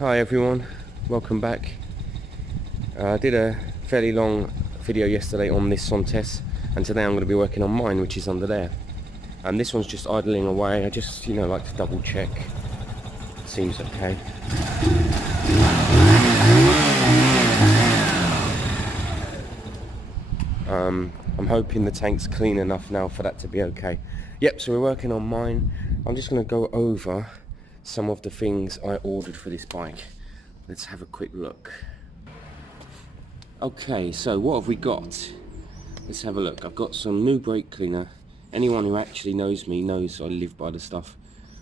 Hi everyone, welcome back. I did a fairly long video yesterday on this Zontes, and today I'm going to be working on mine, which is under there. And this one's just idling away. I just, like to double check. Seems okay. I'm hoping the tank's clean enough now for that to be okay. Yep, so we're working on mine. I'm just going to go over some of the things I ordered for this bike. Let's have a quick look. Okay, so what have we got? Let's have a look. I've got some new brake cleaner. Anyone who actually knows me knows I live by the stuff.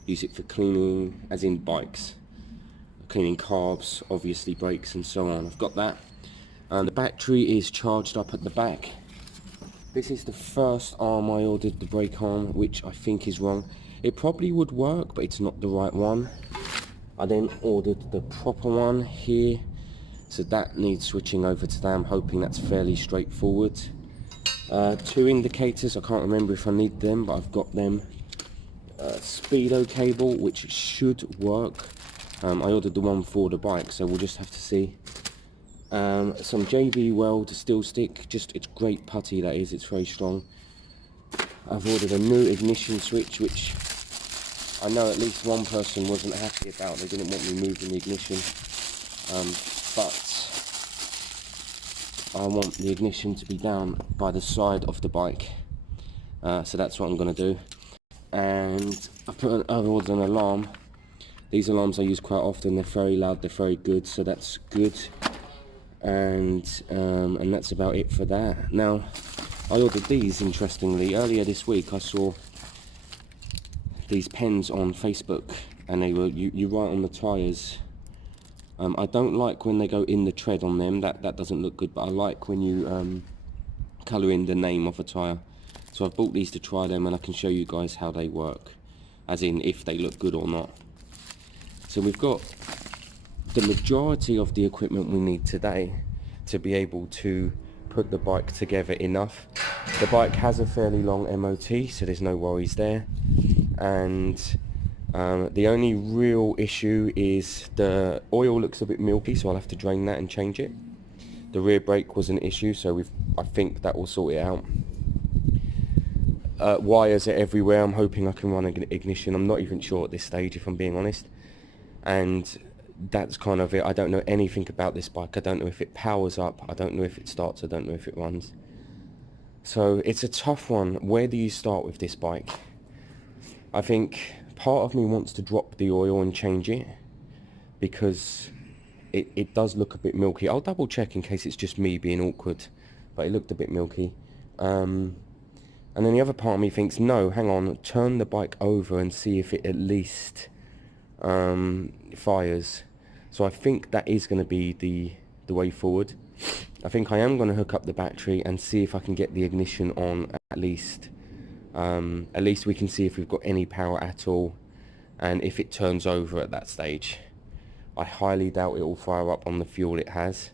Use it for cleaning, as in bikes. Cleaning carbs, obviously brakes and so on. I've got that. And the battery is charged up at the back. This is the first arm I ordered, the brake arm, which I think is wrong. It probably would work, but it's not the right one. I then ordered the proper one here. So that needs switching over to that. I'm hoping that's fairly straightforward. Two indicators, I can't remember if I need them, but I've got them. Speedo cable, which should work. I ordered the one for the bike, so we'll just have to see. Some JB Weld steel stick, it's great putty, that is, it's very strong. I've ordered a new ignition switch, which I know at least one person wasn't happy about. They didn't want me moving the ignition. But I want the ignition to be down by the side of the bike, so that's what I'm going to do. And I've ordered an alarm. These alarms I use quite often. They're very loud, they're very good, so that's good. And that's about it for that. Now, I ordered these, interestingly. Earlier this week I saw these pens on Facebook, and they were, you write on the tyres. I don't like when they go in the tread on them, that doesn't look good, but I like when you colour in the name of a tyre. So I've bought these to try them, and I can show you guys how they work, as in if they look good or not. So we've got the majority of the equipment we need today to be able to put the bike together enough. The bike has a fairly long MOT, so there's no worries there. And the only real issue is the oil looks a bit milky, so I'll have to drain that and change it. The rear brake was an issue, so I think that will sort it out. Wires are everywhere. I'm hoping I can run an ignition. I'm not even sure at this stage, if I'm being honest. And that's kind of it. I don't know anything about this bike. I don't know if it powers up. I don't know if it starts. I don't know if it runs. So it's a tough one. Where do you start with this bike? I think part of me wants to drop the oil and change it, because it does look a bit milky. I'll double check in case it's just me being awkward, but it looked a bit milky. And then the other part of me thinks, no, hang on, turn the bike over and see if it at least fires. So I think that is going to be the way forward. I think I am going to hook up the battery and see if I can get the ignition on at least. At least we can see if we've got any power at all, and if it turns over at that stage. I highly doubt it will fire up on the fuel it has,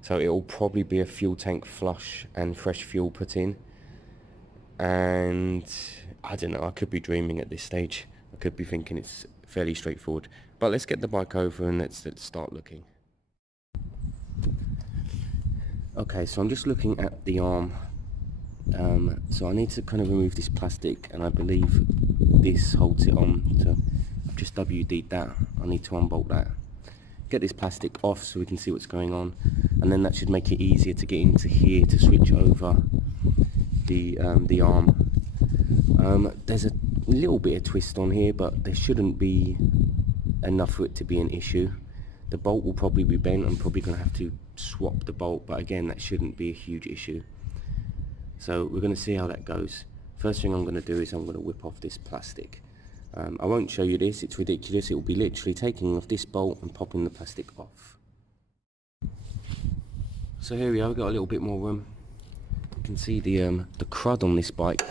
so it will probably be a fuel tank flush and fresh fuel put in. And I don't know, I could be dreaming at this stage. I could be thinking it's fairly straightforward, but let's get the bike over and let's start looking. Okay, so I'm just looking at the arm. So I need to kind of remove this plastic, and I believe this holds it on. So I've just WD'd that. I need to unbolt that, get this plastic off so we can see what's going on, and then that should make it easier to get into here to switch over the arm. There's a little bit of twist on here, but there shouldn't be enough for it to be an issue. The bolt will probably be bent. I'm probably going to have to swap the bolt, but again, that shouldn't be a huge issue. So we're going to see how that goes. First thing I'm going to do is I'm going to whip off this plastic. I won't show you this, it's ridiculous. It will be literally taking off this bolt and popping the plastic off. So here we are, we've got a little bit more room. You can see the crud on this bike.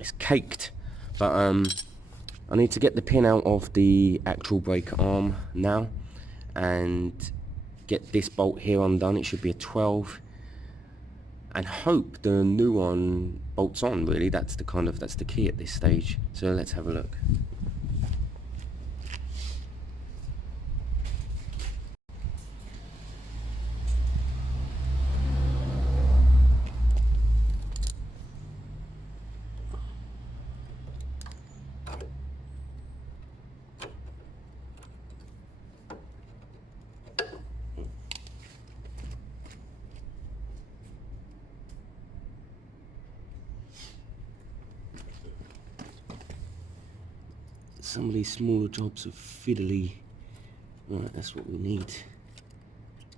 It's caked, but I need to get the pin out of the actual brake arm now and get this bolt here undone. It should be a 12. and hope the new one bolts on. Really, that's the key at this stage. So let's have a look. Some of these smaller jobs are fiddly. Right, that's what we need.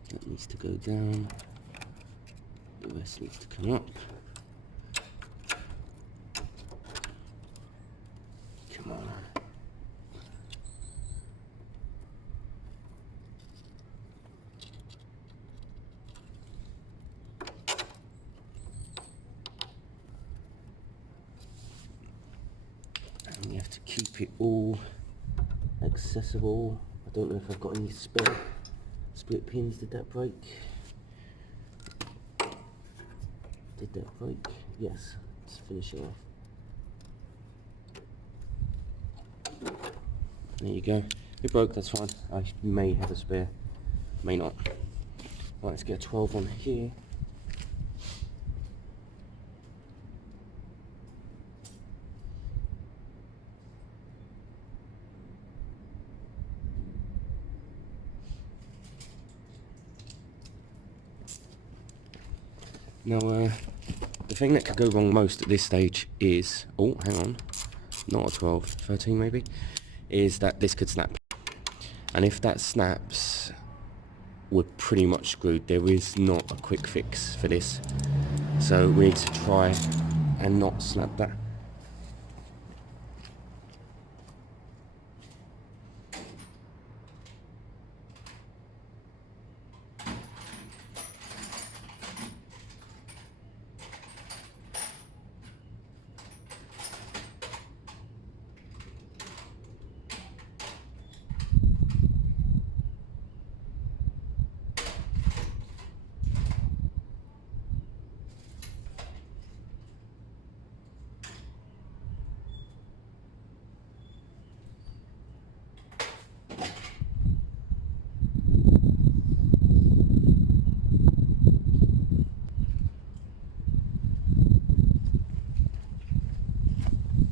That needs to go down. The rest needs to come up. Come on. And we have to keep it all accessible. I don't know if I've got any spare split pins. Did that break? Did that break? Yes. Let's finish it off. There you go. It broke, that's fine. I may have a spare, may not. Right, let's get a 12 on here. Now, the thing that could go wrong most at this stage is, oh, hang on, not a 12, 13 maybe, is that this could snap. And if that snaps, we're pretty much screwed. There is not a quick fix for this. So we need to try and not snap that.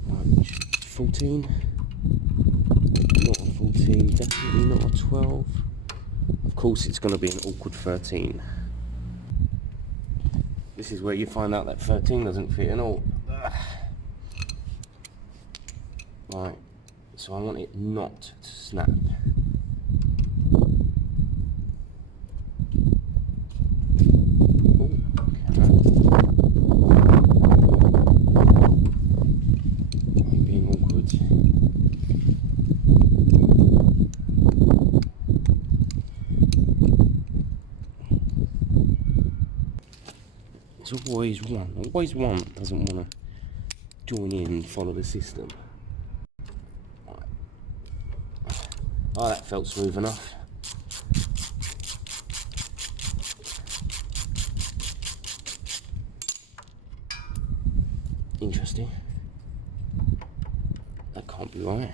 Right, 14. Not a 14, definitely not a 12. Of course it's going to be an awkward 13. This is where you find out that 13 doesn't fit in all. Right, so I want it not to snap. Being awkward. It's always one doesn't want to join in and follow the system. Oh, that felt smooth enough. Interesting. That can't be right.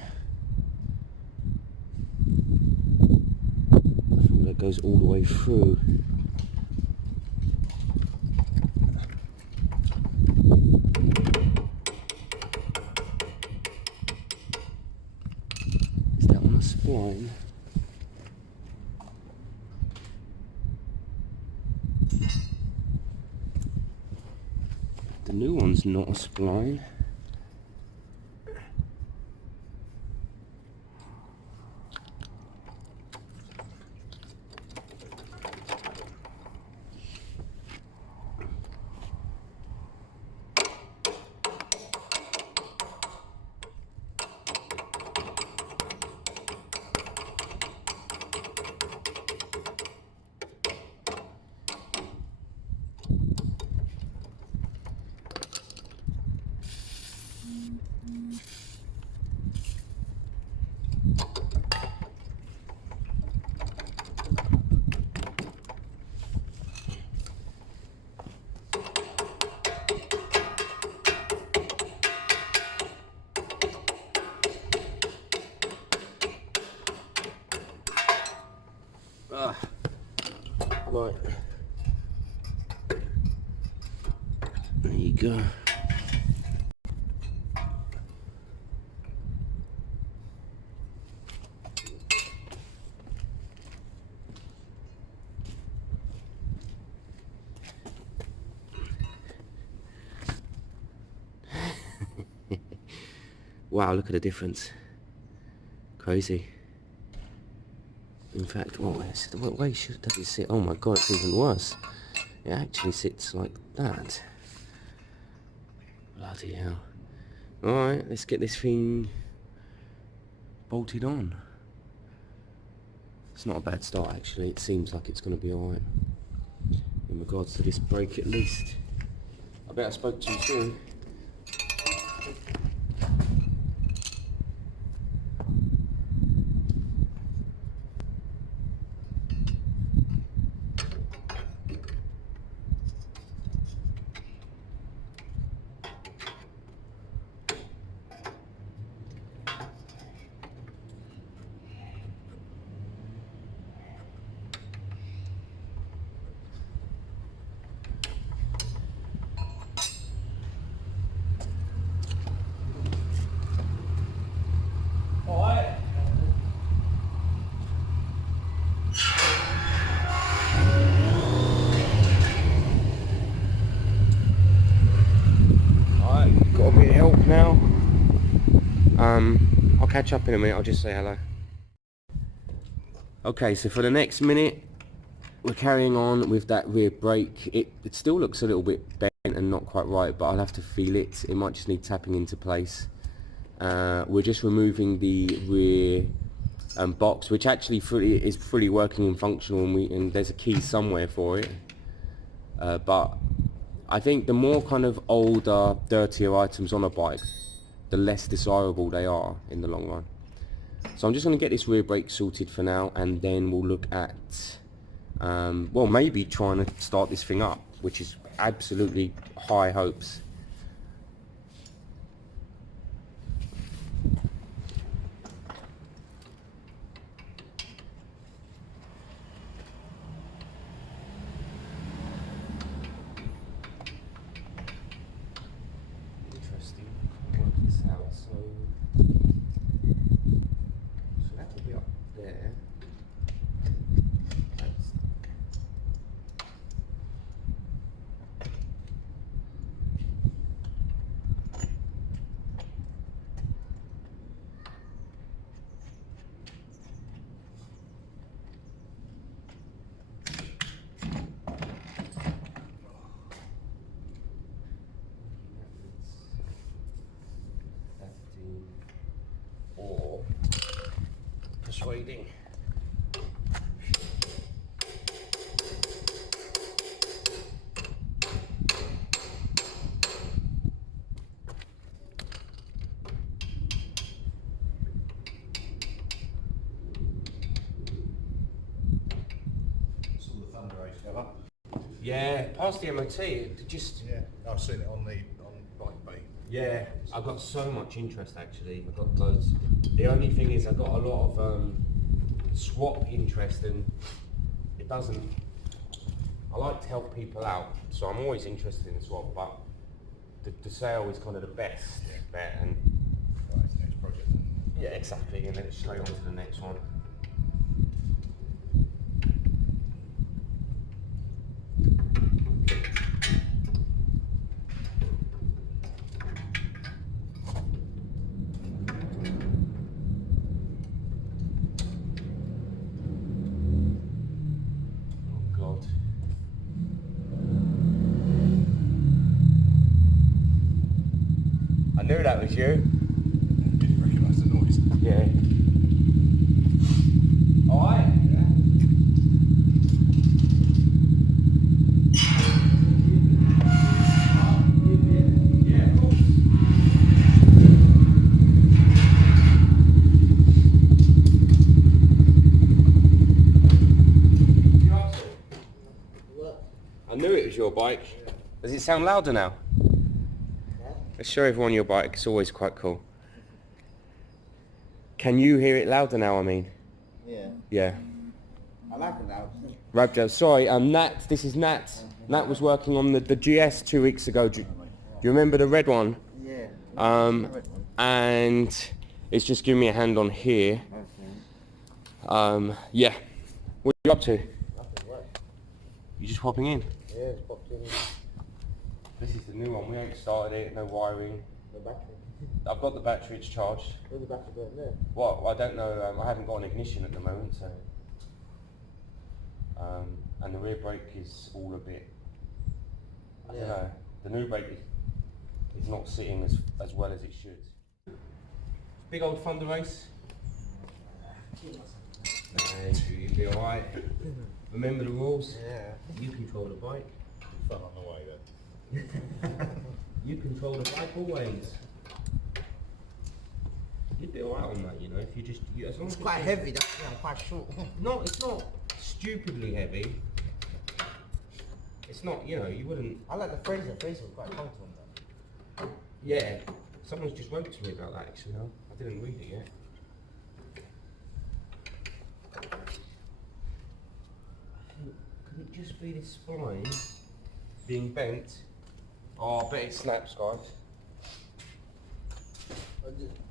I thought that goes all the way through. Is that on the spline? The new one's not a spline. Right. There you go. Wow, look at the difference. Crazy. In fact, what way does it sit? Oh my god, it's even worse. It actually sits like that. Bloody hell. Alright, let's get this thing bolted on. It's not a bad start actually, it seems like it's going to be alright. In regards to this brake at least. I bet I spoke too soon. Got a bit of help now. I'll catch up in a minute, I'll just say hello. Okay, so for the next minute, we're carrying on with that rear brake. It still looks a little bit bent and not quite right, but I'll have to feel it. It might just need tapping into place. We're just removing the rear box, which actually is fully working and functional, and there's a key somewhere for it. But I think the more kind of older, dirtier items on a bike, the less desirable they are in the long run. So I'm just going to get this rear brake sorted for now, and then we'll look at, well, maybe trying to start this thing up, which is absolutely high hopes. Interesting. Work this out. So that will be up there. Or persuading. Saw the Thunder Ace fella. Yeah, past the MOT. It just Yeah, I've seen it on Bike Bay. yeah. I've got so much interest actually. I've got loads. The only thing is I've got a lot of swap interest, and it doesn't. I like to help people out, so I'm always interested in swap, but the sale is kind of the best bet, and Right, it's the next project. yeah, exactly, and then it's straight on to the next one. Oh God. I knew that was you. Didn't recognise the noise. Yeah. Alright? Yeah, of course. I knew it was your bike. Does it sound louder now? Let's show everyone your bike, it's always quite cool. Can you hear it louder now, I mean? Yeah. Yeah. I like it now. Rabjo, sorry, Nat, this is Nat. Nat was working on the GS 2 weeks ago. Do you remember the red one? Yeah. And it's just giving me a hand on here. Yeah. What are you up to? Nothing, right? You just popping in? Yeah, it's popped in. This is the new one. We ain't started it. No wiring. The battery. I've got the battery. It's charged. Where's the battery going there? Well, I don't know. I haven't got an ignition at the moment, so. And the rear brake is all a bit. I don't know. The new brake is not sitting as well as it should. Big old Thunder race. You'll be alright. Remember the rules? Yeah. You control the bike. Fun on the way then. You control the bike always. You'd be alright on that, you know, if you just... as long It's as quite heavy, that's why I'm quite short. No, it's not stupidly heavy. It's not, you know, you wouldn't... I like the Fraser. Fraser was quite comfortable on that. Yeah, someone's just wrote to me about that actually, no? I didn't read it yet. Could it just be this spline being bent? Oh, I bet it snaps, guys.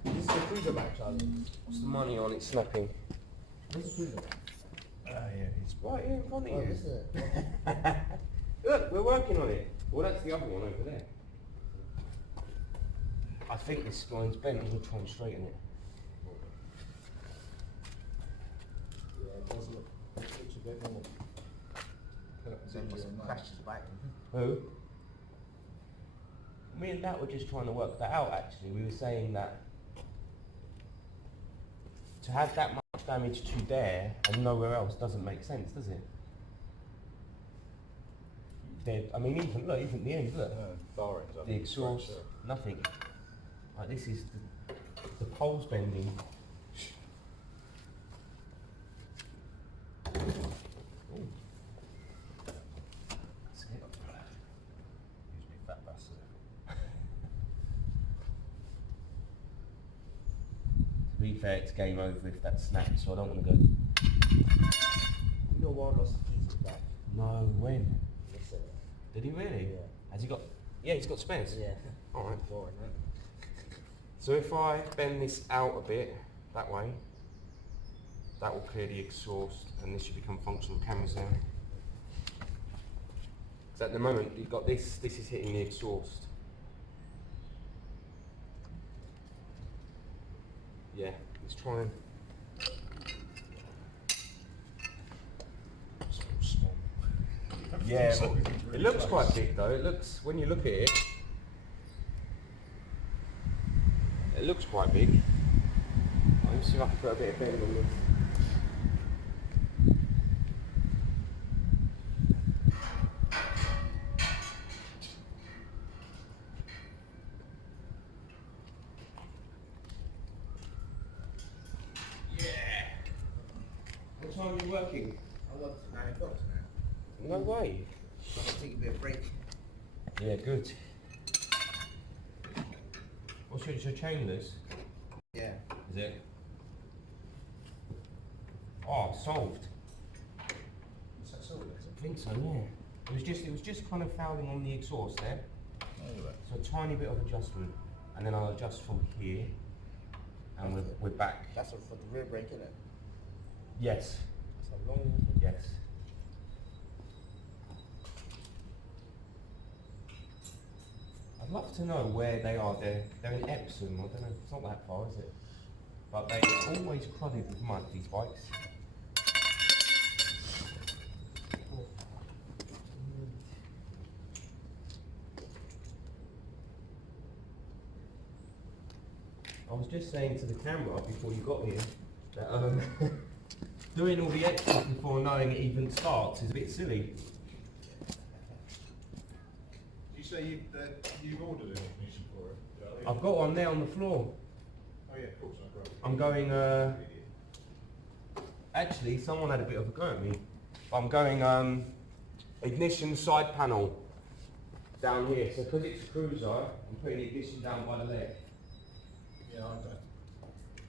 This is a cruiser bike, Charlie. What's the money on it snapping? This is a cruiser bike. Yeah, it's Right here in front of Oh, you. this is it. Look, we're working on it. Well, that's the other one over there. I think this spline's bent. I'm going to try and straighten it. Yeah, it does look a bit more. Crashed his bike. Who? Me and Dad were just trying to work that out actually. We were saying that to have that much damage to there and nowhere else doesn't make sense, does it? I mean, even the end, look. bar ends up. The exhaust, nothing. Like this is the pole's bending. Ooh. That's it. Use me fat bastard. To be fair, it's game over if that snaps, so I don't want to go. You know what? Lost the keys back. No, when? Listen. Did he really? Yeah. Has he got? Yeah, he's got spares. Yeah. Alright. Boring, right? So if I bend this out a bit, that way, that will clear the exhaust and this should become functional cameras there. So at the moment you've got this is hitting the exhaust. Yeah, let's try and... Yeah, but it looks quite big though. It looks, when you look at it, it looks quite big. Let's see if I can put a bit of bend on this. Yeah. What time are you working? I work till 9 o'clock tonight. No way. I'll take a bit of break. Yeah, good. What's your chainless? Yeah. Is it? Oh, solved. Is that silver, is it? I think so, yeah. It was just kind of fouling on the exhaust there. Oh, look at So a tiny bit of adjustment. And then I'll adjust from here. And we're back. That's for the rear brake, isn't it? Yes. It's a long... Yes. I'd love to know where they are. They're in Epsom. I don't know. It's not that far, is it? But they're always cruddy with mud, these bikes. I was just saying to the camera before you got here that doing all the extras before knowing it even starts is a bit silly. Did you say you've ordered an ignition for it? Yeah. I've got one there on the floor. Oh yeah, of course, no problem. I'm going, actually someone had a bit of a go at me. I'm going ignition side panel down here. So because it's a cruiser, I'm putting the ignition down by the leg. Yeah, I'm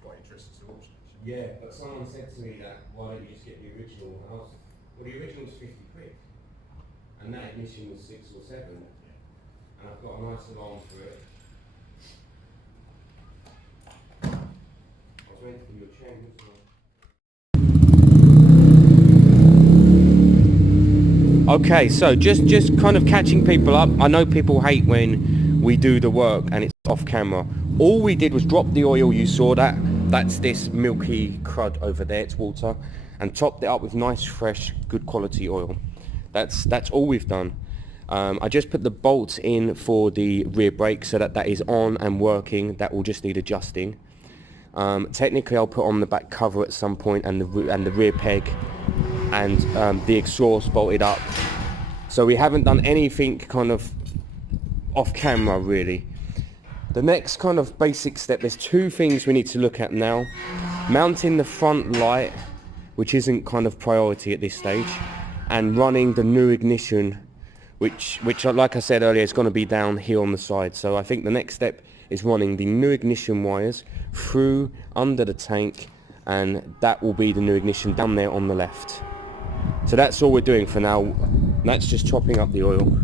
quite interested to watch it. Yeah, but someone said to me that, why don't you just get the original? And I was, well, the original's 50 quid. And that ignition was 6 or 7. And I've got a nice alarm for it. I was waiting for your chain as well. Okay, so just kind of catching people up. I know people hate when we do the work and it's off camera. All we did was drop the oil, you saw that. That's this milky crud over there, it's water. And topped it up with nice, fresh, good quality oil. That's all we've done. I just put the bolts in for the rear brake so that is on and working. That will just need adjusting. Technically I'll put on the back cover at some point and the rear peg and the exhaust bolted up. So we haven't done anything kind of off camera really. The next kind of basic step, there's 2 things we need to look at now. Mounting the front light, which isn't kind of priority at this stage, and running the new ignition, which like I said earlier, is going to be down here on the side. So I think the next step is running the new ignition wires through under the tank, and that will be the new ignition down there on the left. So that's all we're doing for now. That's just chopping up the oil.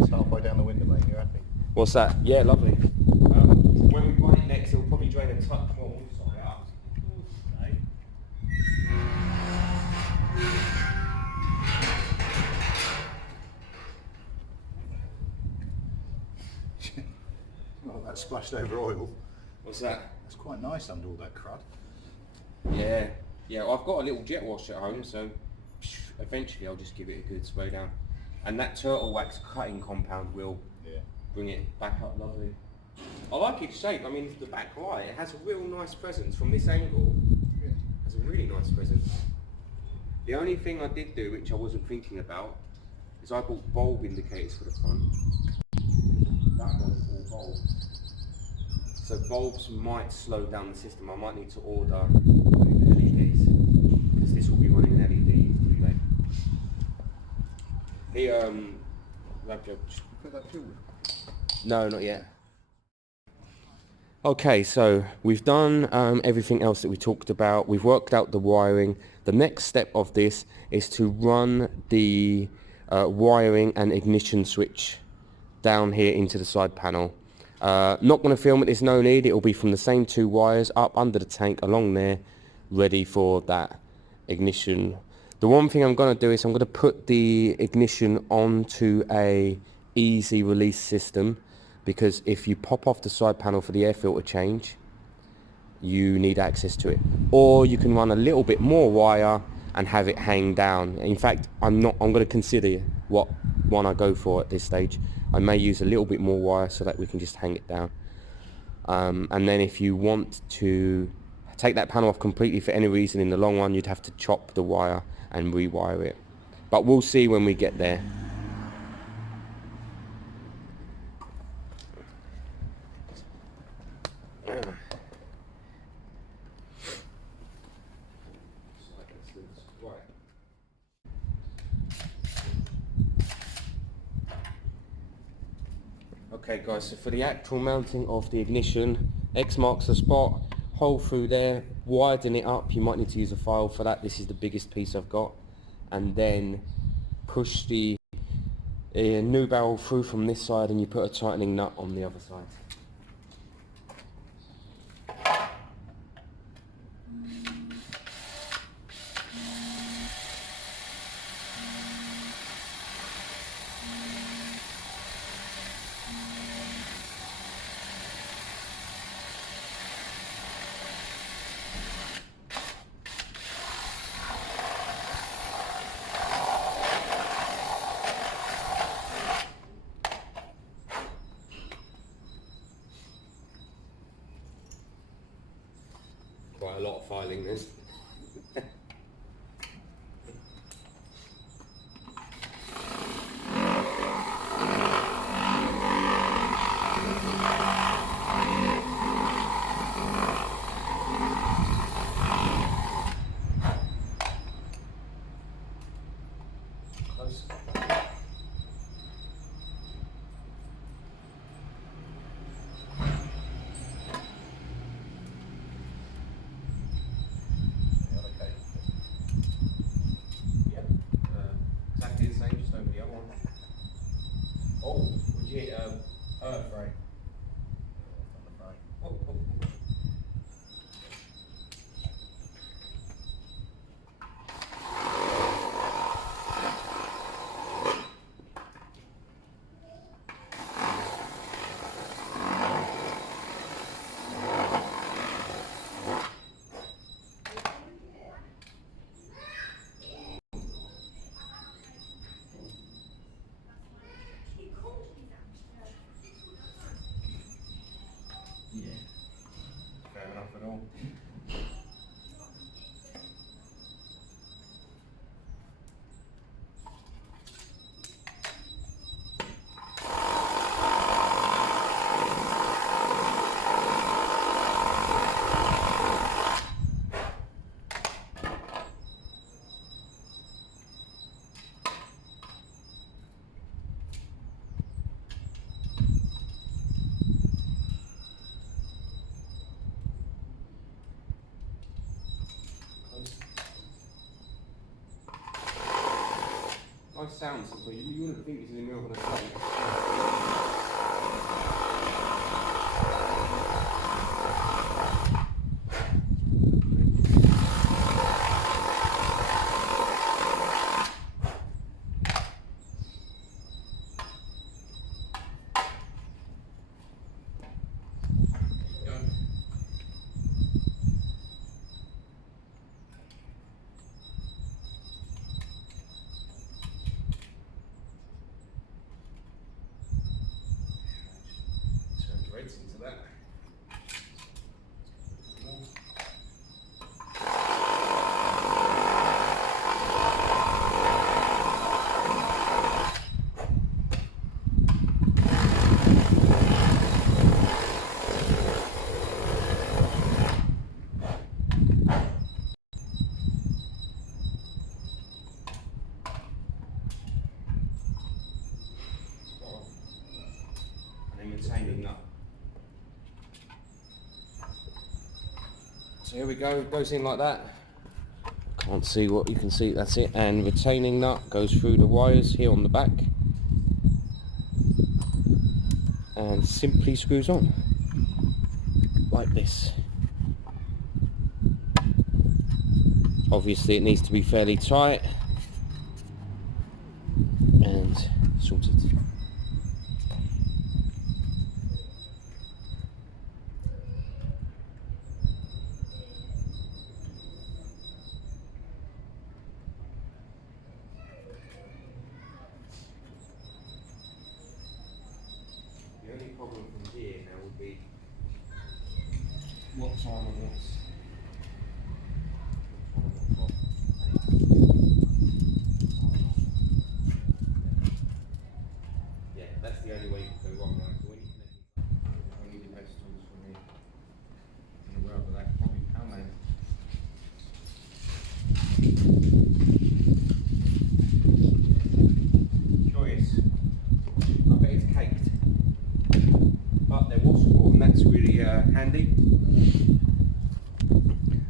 It's halfway down the window, mate. You're happy? What's that? Yeah, lovely. When we run it next, it'll probably drain a touch more. We'll sort it out. Well, that splashed over oil. What's that? That's quite nice under all that crud. Yeah, I've got a little jet wash at home, so eventually I'll just give it a good spray down. And that turtle wax cutting compound will bring it back up lovely. I like its shape. I mean, the back light, it has a real nice presence from this angle. Yeah. It has a really nice presence. The only thing I did do, which I wasn't thinking about, is I bought bulb indicators for the front. That one's all bulb. So bulbs might slow down the system. I might need to order LEDs, because this will be running an LED relay. Put that fuel with. No, not yet. Okay, so we've done everything else that we talked about. We've worked out the wiring. The next step of this is to run the wiring and ignition switch down here into the side panel. Not going to film it, there's no need. It will be from the same 2 wires up under the tank along there, ready for that ignition. The one thing I'm going to do is I'm going to put the ignition onto a easy release system, because if you pop off the side panel for the air filter change, you need access to it. Or you can run a little bit more wire and have it hang down. In fact, I'm going to consider what one I go for at this stage. I may use a little bit more wire so that we can just hang it down. And then if you want to take that panel off completely for any reason in the long run, you'd have to chop the wire and rewire it. But we'll see when we get there. Okay guys, so for the actual mounting of the ignition, X marks the spot, hole through there, widen it up. You might need to use a file for that. This is the biggest piece I've got. And then push the new barrel through from this side, and you put a tightening nut on the other side. Quite a lot of filing this. hit earth rate. Fair enough at all. Nice sound, so you wouldn't think it's in the middle of a song. Into that. And then retaining that. So here we go, it goes in like that. Can't see what you can see, that's it. And retaining nut goes through the wires here on the back and simply screws on like this. Obviously it needs to be fairly tight and sorted. The only problem from here now would be what time it is. Yeah, that's the only way you can go wrong now. So when you connect it, only the best tools for me in the world, but that probably can, man. Curious. I bet it's caked. But they're washable and that's really handy.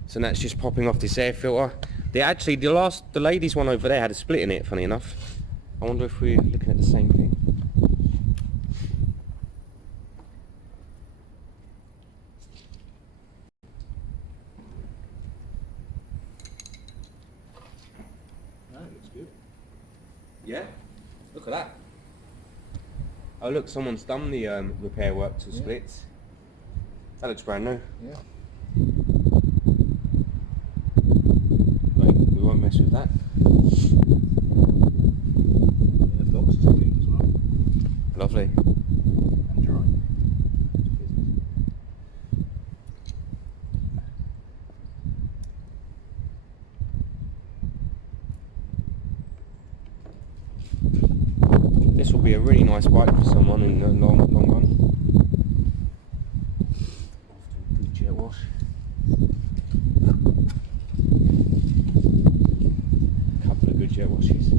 So that's just popping off this air filter. The ladies one over there had a split in it, funny enough. I wonder if we're looking at the same thing. No, it looks good. Yeah? Look at that. Oh look, someone's done the repair work to splits. That looks brand new. Yeah. Right, we won't mess with that. Yeah, the box is clean as well. Lovely. And dry. This will be a really nice bike for someone in the long run. After a good jet wash. Couple of good jet washes.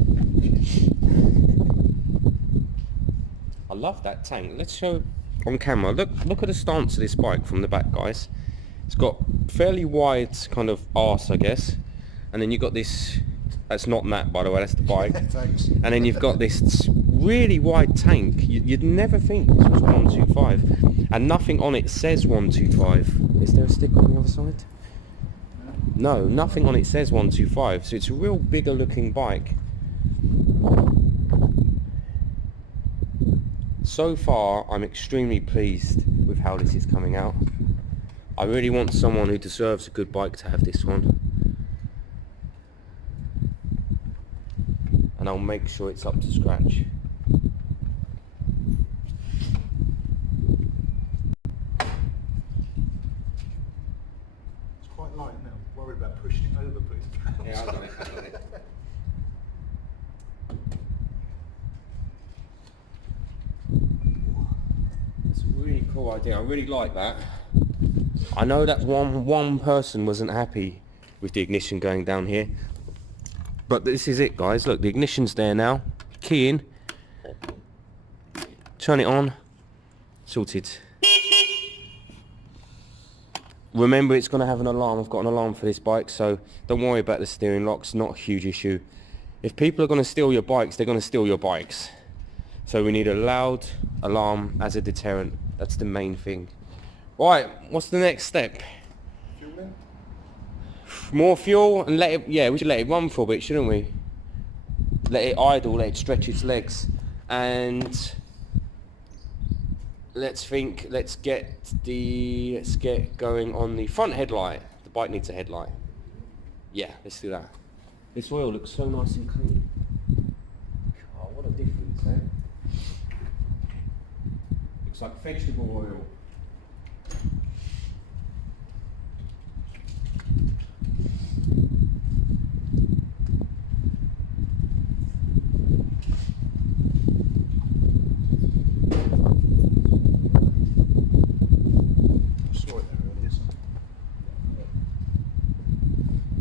I love that tank. Let's show on camera. Look at the stance of this bike from the back, guys. It's got fairly wide kind of arse, I guess, and then you've got this That's not Nat, by the way, that's the bike. Thanks. And then you've got this really wide tank. You'd never think this was 125. And nothing on it says 125. Is there a stick on the other side? No, nothing on it says 125. So it's a real bigger looking bike. So far, I'm extremely pleased with how this is coming out. I really want someone who deserves a good bike to have this one. And I'll make sure it's up to scratch. It's quite light now. I'm worried about pushing it over, please. Yeah, I got it, I got it. It's a really cool idea. I really like that. I know that one person wasn't happy with the ignition going down here. But this is it, guys. Look, the ignition's there now. Key in. Turn it on. Sorted. Remember, it's going to have an alarm. I've got an alarm for this bike, so don't worry about the steering lock. It's not a huge issue. If people are going to steal your bikes, they're going to steal your bikes. So we need a loud alarm as a deterrent. That's the main thing. Right, what's the next step? Fueling? More fuel and let it, yeah, we should let it run for a bit, shouldn't we? Let it idle, let it stretch its legs. And let's get going on the front headlight. The bike needs a headlight. Yeah, let's do that. This oil looks so nice and clean. Oh, what a difference, eh? Looks like vegetable oil.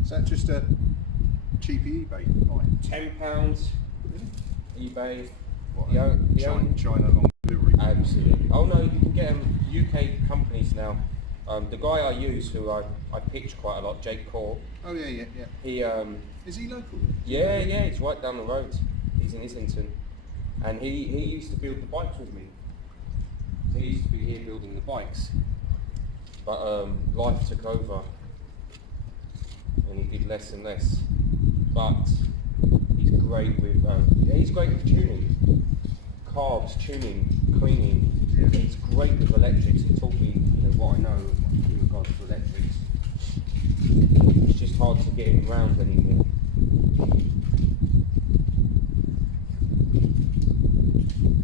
Is that just a cheap eBay buy? £10 eBay. What, The China long delivery? Absolutely. Oh no, you can get them UK companies now. The guy I use, who I pitch quite a lot, Jake Core. Oh yeah. He Is he local? yeah, he's right down the road. He's in Islington, and he used to build the bikes with me. So he used to be here building the bikes, but life took over, and he did less and less. But he's great with he's great with tuning, carbs, tuning, cleaning. Yeah. He's great with electrics. He taught me, what I know in regards to electrics. It's just hard to get him around anymore.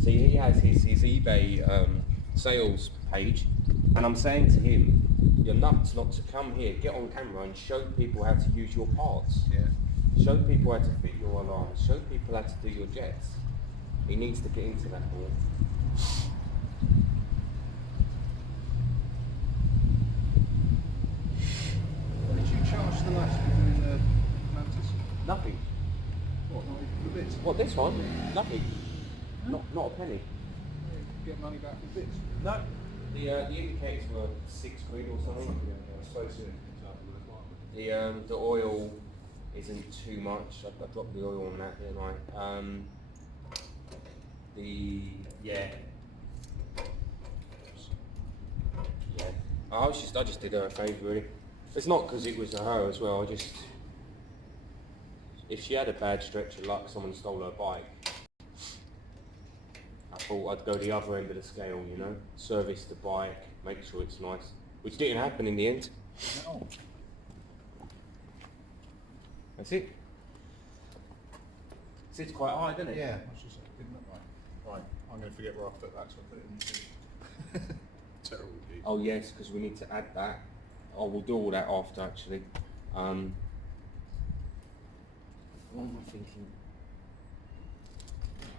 See, he has his eBay sales page, and I'm saying to him, you're nuts not to come here, get on camera and show people how to use your parts. Yeah. Show people how to fit your alarms, show people how to do your jets. He needs to get into that more. What did you charge the last one in the mantis? Nothing. What, not even for bits? What, this one? Nothing. Not a penny. Get money back for bits? No. The indicators were £6 or something. The oil isn't too much. I dropped the oil on that, didn't I? I just did her a favour, really. It's not because it was her as well. If she had a bad stretch of luck, someone stole her bike, I thought I'd go the other end of the scale, service the bike, make sure it's nice, which didn't happen in the end. No. That's it. Sits quite high, doesn't it? Yeah, I should say, didn't look right. Right, I'm going to forget where I put that, so I put it in. Terrible deed. Oh yes, because we need to add that. Oh, we'll do all that after, actually. What am I thinking?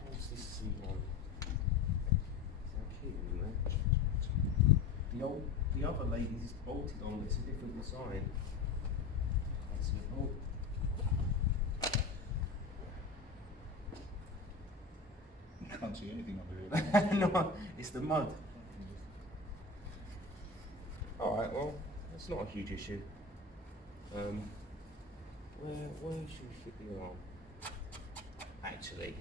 What's this C one? Is that cute, isn't it? The other lady's bolted on, it's a different design. That's a bolt. I can't see anything under here. No, it's the mud. Alright, well, that's not a huge issue. Where should we fit the arm? Actually,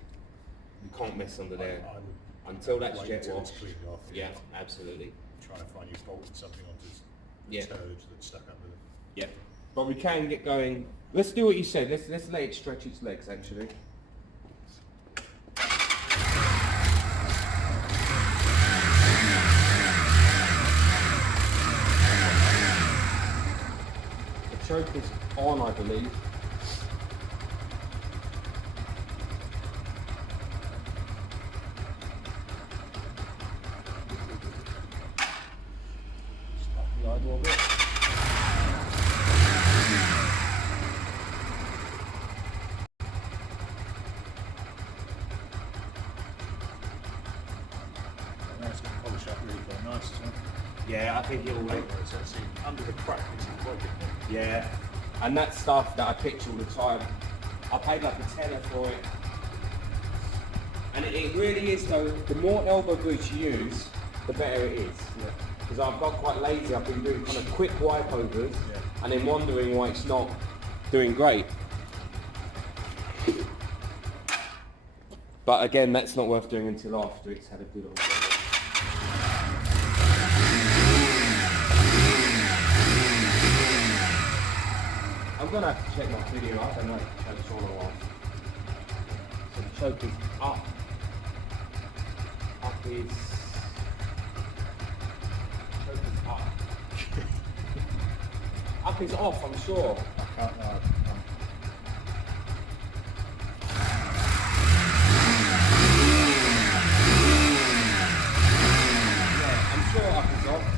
you can't mess under there. I would Until that's wait jet until washed. it's cleaned off. Yeah, absolutely. Try and find you bolted something onto his Yeah. toes that's stuck up with it. Yeah. But we can get going. Let's do what you said. Let's let it stretch its legs actually. The choke is on, I believe. Stop the eye a little bit. And that's going to polish up really quite nice, isn't it? Yeah, I think it'll look. So it's under the crack, it's quite good. Yeah, and that stuff that I pitch all the time, I paid like a tenner for it. And it really is though, the more elbow grease you use, the better it is. Because I've got quite lazy, I've been doing kind of quick wipe overs and then wondering why it's not doing great. But again, that's not worth doing until after it's had a good old job. I'm going to have to check my video, I don't know if the choke's on or off. So the choke is up. Up is... Choke is up. Up is off, I'm sure. I can't, Yeah, I'm sure up is off.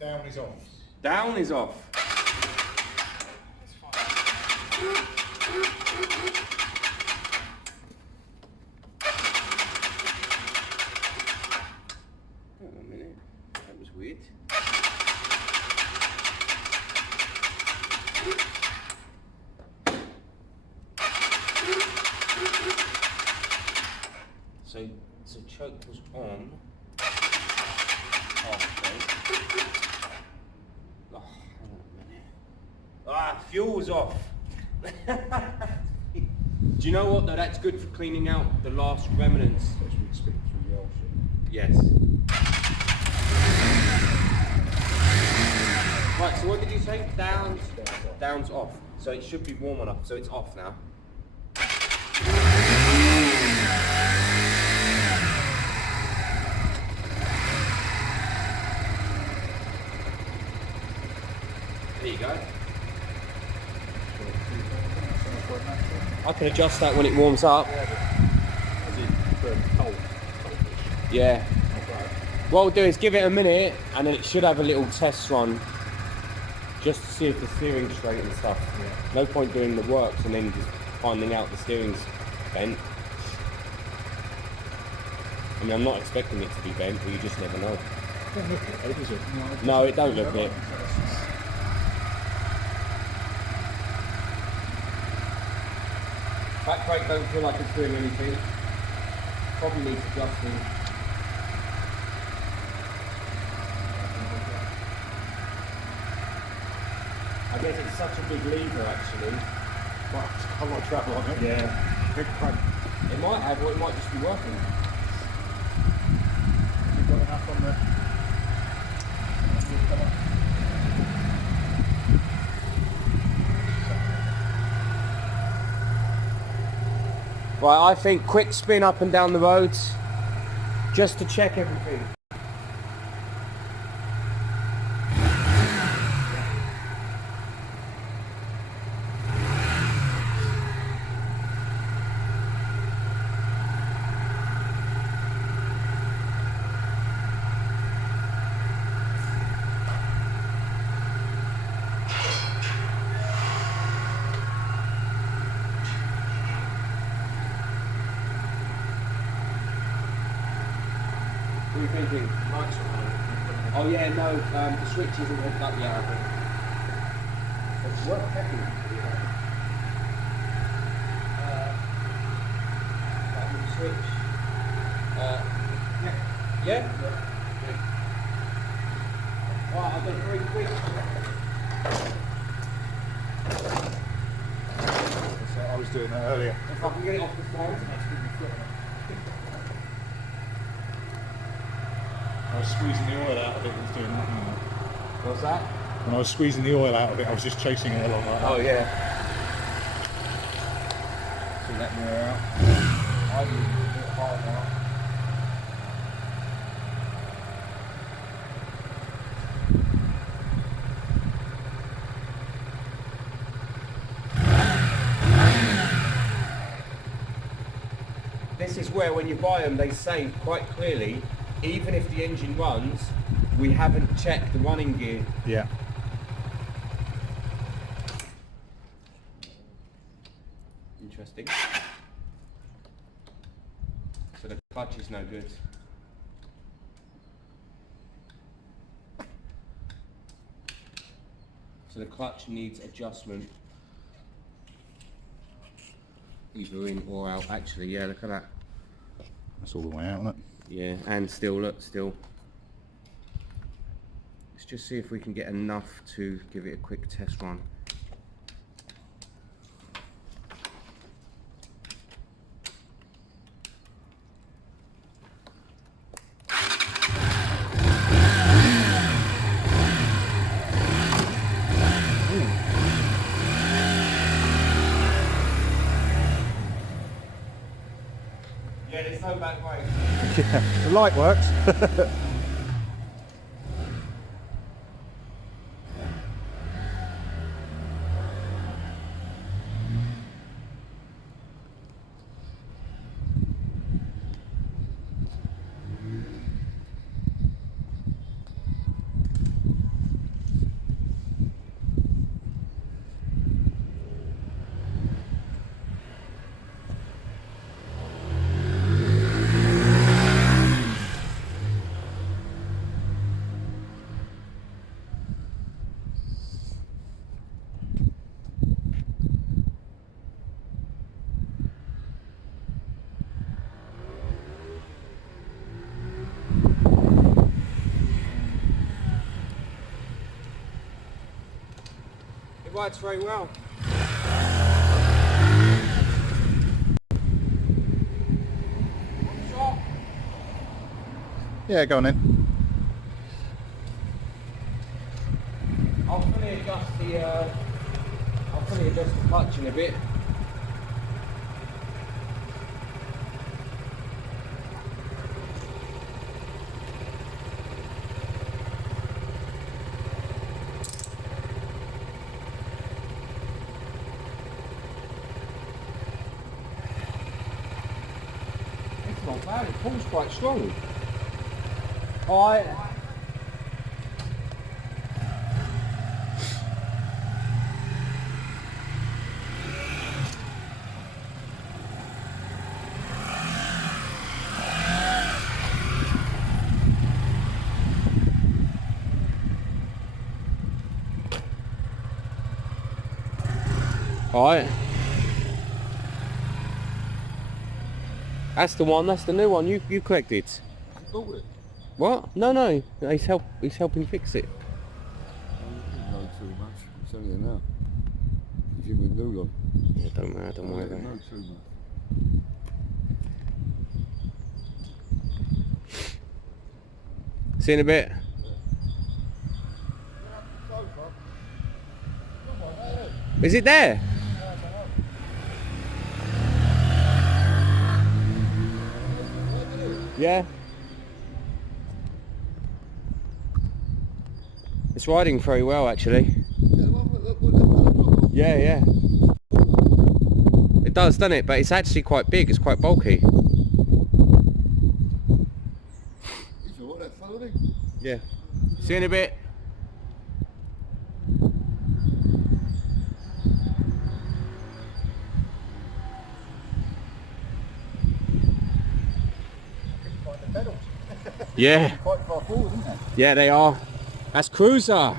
down is off. Down is off. Hang on a minute, that was weird. So choke was on. Okay. Oh, hang on a minute. Ah, fuel's off. Do you know what though? That's good for cleaning out the last remnants. Especially with spitting through the old shit. Yes. Right, so what did you say? Down's off. Down's off. So it should be warm enough, so it's off now. There you go. I can adjust that when it warms up. Yeah. What I'll do is give it a minute and then it should have a little test run just to see if the steering's straight and stuff. Yeah. No point doing the works and then just finding out the steering's bent. I mean, I'm not expecting it to be bent, but you just never know. Don't look it though, does it? No, it don't look it. Back brake don't feel like it's doing anything. Probably needs adjusting. I guess it's such a big lever actually. Well, it's got a lot of travel on it. Yeah. Big crank. It might have, or it might just be working. You've got enough on there. Right, I think quick spin up and down the roads, just to check everything. What are you thinking? Lights are on. Oh yeah, no, the switch isn't hooked up yet, I think. It's worth checking. Switch. Yeah? Yeah? Right, I'll do it very quick. So I was doing that earlier. If I can get it off the stand. I was squeezing the oil out of it and was doing that. What's that? When I was squeezing the oil out of it, I was just chasing it along like that. Oh yeah. See that mirror out? I do a bit hard now. This is where, when you buy them, they say quite clearly, even if the engine runs, we haven't checked the running gear. Yeah. Interesting. So the clutch is no good. So the clutch needs adjustment. Either in or out. Actually, yeah, look at that. That's all the way out, isn't it? Yeah, and still, look, still. Let's just see if we can get enough to give it a quick test run. Yeah, there's no back way. Yeah. The light works. It rides very well. Yeah, go on then. I'll fully adjust the clutch in a bit. It's not bad, it pulls quite strong. Alright. Alright. That's the one, that's the new one you collected. Bought it. What? No, he's helping fix it. I don't know too much. I'm telling you now. You give me a new one. Yeah, don't matter, don't worry I about don't know it. too much. See you in a bit. Is it there? Yeah. It's riding very well, actually. Yeah, yeah. It does, doesn't it? But it's actually quite big. It's quite bulky. Yeah. See you in a bit. Find the pedals. Yeah. Quite far forward, isn't it? Yeah, they are. That's Cruiser.